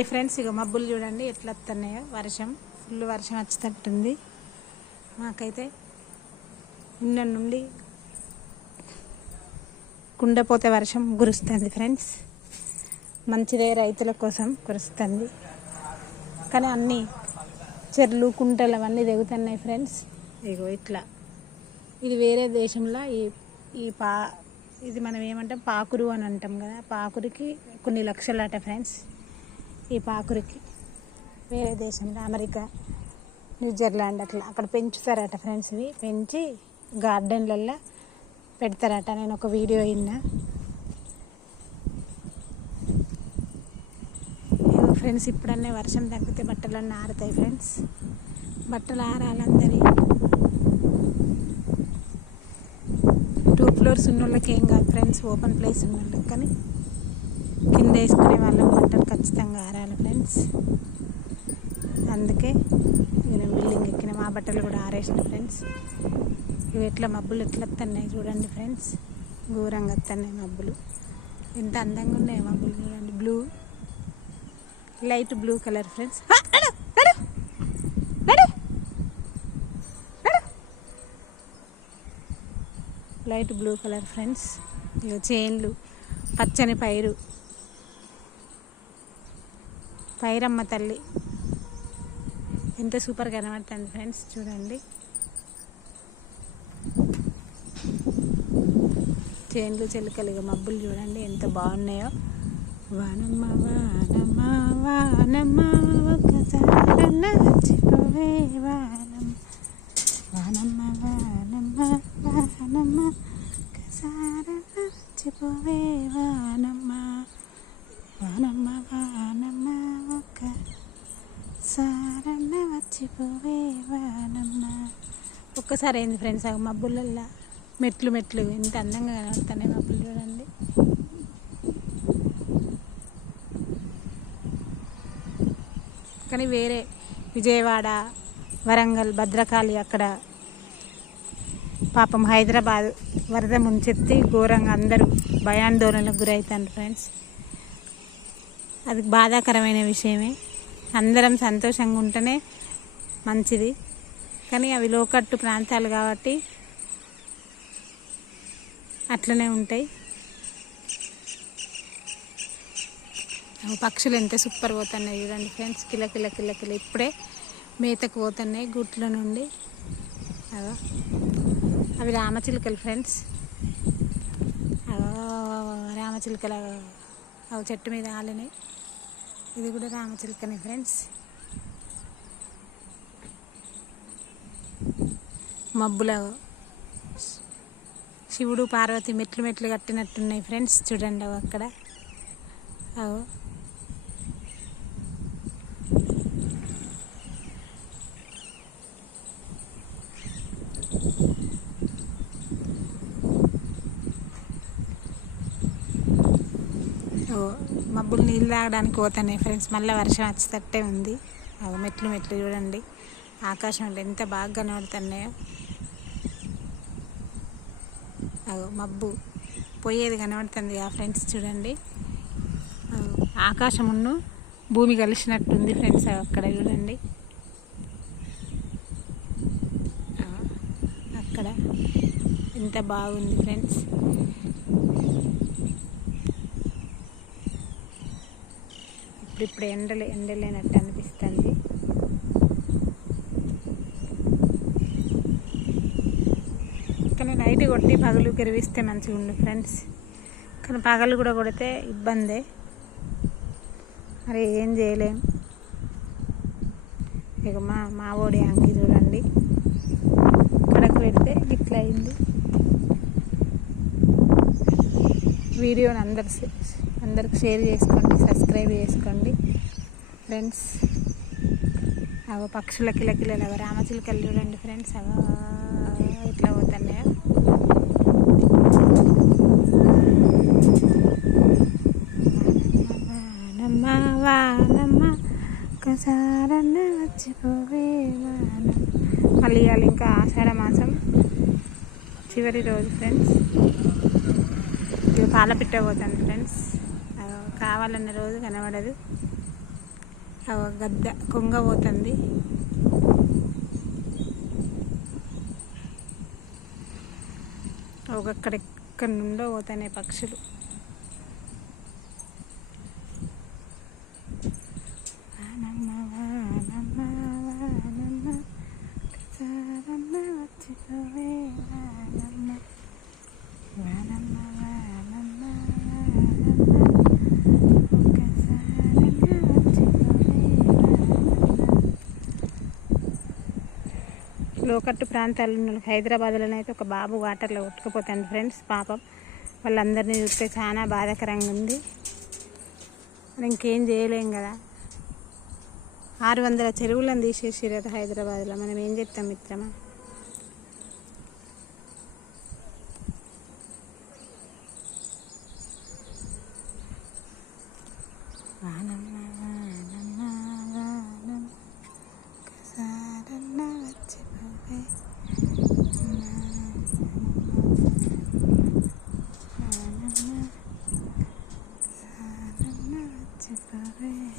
Hi friends ఇక మబ్బులు చూడండి ఎట్లా వస్తున్నాయో వర్షం ఫుల్ వర్షం వచ్చేటట్టుంది. మాకైతే నిన్న నుండి కుండపోతే వర్షం కురుస్తుంది ఫ్రెండ్స్. మంచిదే రైతుల కోసం కురుస్తుంది. కానీ అన్నీ చెర్లు కుంటలు అవన్నీ దిగుతున్నాయి ఫ్రెండ్స్. ఇగో ఇట్లా. ఇది వేరే దేశంలో ఈ ఈ పా ఇది మనం ఏమంటాం పాకురు అని అంటాం కదా. పాకురికి కొన్ని లక్షలు అట ఫ్రెండ్స్. ఈ పాకురికి వేరే దేశంలో అమెరికా న్యూజిలాండ్ అట్లా అక్కడ పెంచుతారట ఫ్రెండ్స్ ఇవి. పెంచి గార్డెన్లల్లో పెడతారట. నేను ఒక వీడియో విన్నా. ఫ్రెండ్స్ ఇప్పుడన్నీ వర్షం తగ్గితే బట్టలన్నీ ఆరుతాయి ఫ్రెండ్స్. బట్టలు ఆరాలందరి టూ ఫ్లోర్స్ ఉన్న వాళ్ళకి ఏం కాదు ఫ్రెండ్స్ ఓపెన్ ప్లేస్ ఉన్న వాళ్ళకి కానీ. కింద వేసుకునే వాళ్ళు వాటర్ ఖచ్చితంగా ఆరాలి ఫ్రెండ్స్ అందుకే నేను బిల్డింగ్ ఎక్కిన మా బట్టలు కూడా ఆరేసిన ఫ్రెండ్స్ ఇవి ఎట్లా మబ్బులు ఎట్లా వస్తున్నాయి చూడండి ఫ్రెండ్స్ ఘోరంగా వస్తున్నాయి మబ్బులు. ఎంత అందంగా ఉన్నాయి మబ్బులు చూడండి. Blue light blue colour friends light blue colour friends ఇక చైన్లు పచ్చని పైరు. పైరమ్మ తల్లి. ఎంత సూపర్ కనబడుతుంది ఫ్రెండ్స్ చూడండి. చేన్లు చెలుకలు ఇక మబ్బులు చూడండి ఎంత బాగున్నాయో. వానమ్మ వానమ్మ వానమ్మ ఒక్కసారన్న వానమ్మ. వానమ్మ వానమ్మ వానమ్మ ఒక్కసారన్న వచ్చిపోవే సారన్న వానమ్మ. ఒక్కసారి అయింది ఫ్రెండ్స్ ఆ మబ్బులల్లో మెట్లు మెట్లు ఎంత అందంగా కనబడుతున్నాయి మబ్బులు చూడండి. కానీ వేరే విజయవాడ వరంగల్ భద్రకాళి అక్కడ పాపం హైదరాబాద్ వరద ముంచెత్తి ఘోరంగా అందరూ భయాందోళనకు గురవుతారు ఫ్రెండ్స్. అది బాధాకరమైన విషయమే. అందరం సంతోషంగా ఉంటేనే మంచిది. కానీ అవి లోకట్టు ప్రాంతాలు కాబట్టి అట్లనే ఉంటాయి. అవి పక్షులు ఎంత సూపర్ పోతున్నాయి చూడండి ఫ్రెండ్స్. కిల కిల కిల కిల. ఇప్పుడే మేతకు పోతున్నాయి గుట్ల నుండి. అదో. అవి రామచిలుకలు ఫ్రెండ్స్. అవో రామచిలుకలు అవి చెట్టు మీద ఆలినాయి. ఇది కూడా రామచిలుకనే ఫ్రెండ్స్. మబ్బుల శివుడు పార్వతి మెట్లు మెట్లు కట్టినట్టున్నాయి ఫ్రెండ్స్. చూడండి అవి అక్కడ. అవు. ఓ, మబ్బులు నీళ్ళు తాగడానికి పోతున్నాయి ఫ్రెండ్స్. మళ్ళీ వర్షం వచ్చేటట్టే ఉంది. అవి మెట్లు మెట్లు చూడండి. ఆకాశం ఎంత బాగా కనబడుతున్నాయో. మబ్బు. పోయేది కనబడుతుంది ఆ ఫ్రెండ్స్ చూడండి. ఆకాశమును భూమి కలిసినట్టుంది ఫ్రెండ్స్ అక్కడ చూడండి. అక్కడ. ఎంత బాగుంది ఫ్రెండ్స్. ఇప్పుడు ఇప్పుడు ఎండలు ఎండలేనట్టు అనిపిస్తుంది. లైట్ కొట్టి పగలు కెరివిస్తే మంచిగా ఉండు ఫ్రెండ్స్. కానీ పగలు కూడా కొడితే ఇబ్బందే. మరి ఏం చేయలేం. ఇక మా మా ఓడి అంకి చూడండి. కడకు పెడితే ఇట్లా అయింది. వీడియోని అందరు అందరికి షేర్ చేసుకోండి సబ్స్క్రైబ్ చేసుకోండి. ఫ్రెండ్స్ అవో పక్షుల కిలకిలలు అవో రామచిలుకలు చూడండి ఫ్రెండ్స్. అవో ఇట్లా పోతున్నాయో? వానమ్మ వానమ్మ ఒకసారన్న వచ్చిపోవే వానమ్మ మళ్ళీ ఇవాళ ఇంకా ఆషాఢ మాసం చివరి రోజు ఫ్రెండ్స్ ఇది పాలపిట్ట పోతాను ఫ్రెండ్స్ కావాలన్న రోజు కనబడదు. ఆ గద్ద కొంగ పోతుంది. ఒక్కడెక్కడి నుండో పోతున్నాయి పక్షులు వానమ్మ, వానమ్మ, వానమ్మ, ఒకసారన్న వచ్చిపోవే వానమ్మ. వానమ్మ, వానమ్మ, వానమ్మ, ఒకసారన్న వచ్చిపోవే వానమ్మ. లోకట్టు ప్రాంతాల్లో ఉన్న వాళ్ళకి హైదరాబాద్లోనే అయితే ఒక బాబు వాటర్లో కొట్టుకుపోతాడు ఫ్రెండ్స్ పాపం. వాళ్ళందరినీ చూస్తే చాలా బాధాకరంగా ఉంది. మరి ఇంకేం చేయలేం కదా. ఆరు వందల చెరువులను తీసేసిరట హైదరాబాద్లో. మనం ఏం చెప్తాం మిత్రమా? వానమ్మ,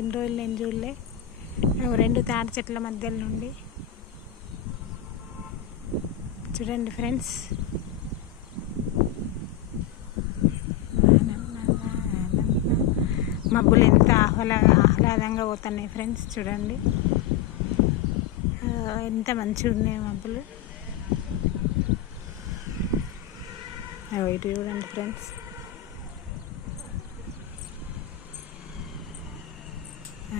ఇన్ని రోజులు నేను చూడలే. రెండు తాటి చెట్ల మధ్యలో నుండి. చూడండి ఫ్రెండ్స్. మబ్బులు ఎంత ఆహ్లా ఆహ్లాదంగా పోతున్నాయి ఫ్రెండ్స్ చూడండి. ఎంత మంచిగా ఉన్నాయి మబ్బులు. వైట్ ఇటు చూడండి ఫ్రెండ్స్ ఆ,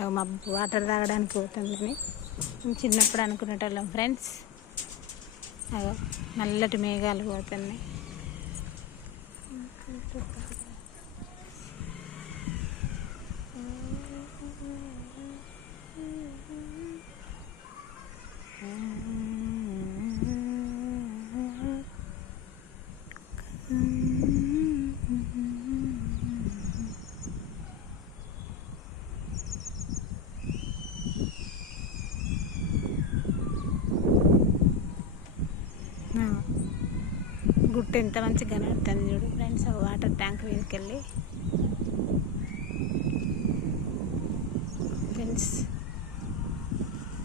మా మబ్బు వాటర్ తాగడానికి పోతుందని. మేము చిన్నప్పుడు అనుకునేటోళ్ళం ఫ్రెండ్స్ అగో నల్లటి మేఘాలు పోతున్నాయి ఆ, గుట్ట ఎంత మంచిగా కనబడుతుంది చూడు. ఫ్రెండ్స్ ఒక వాటర్ ట్యాంక్ మీదకి వెళ్ళి ఫ్రెండ్స్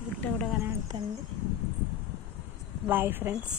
గుట్ట కూడా కనబడుతుంది బాయ్ ఫ్రెండ్స్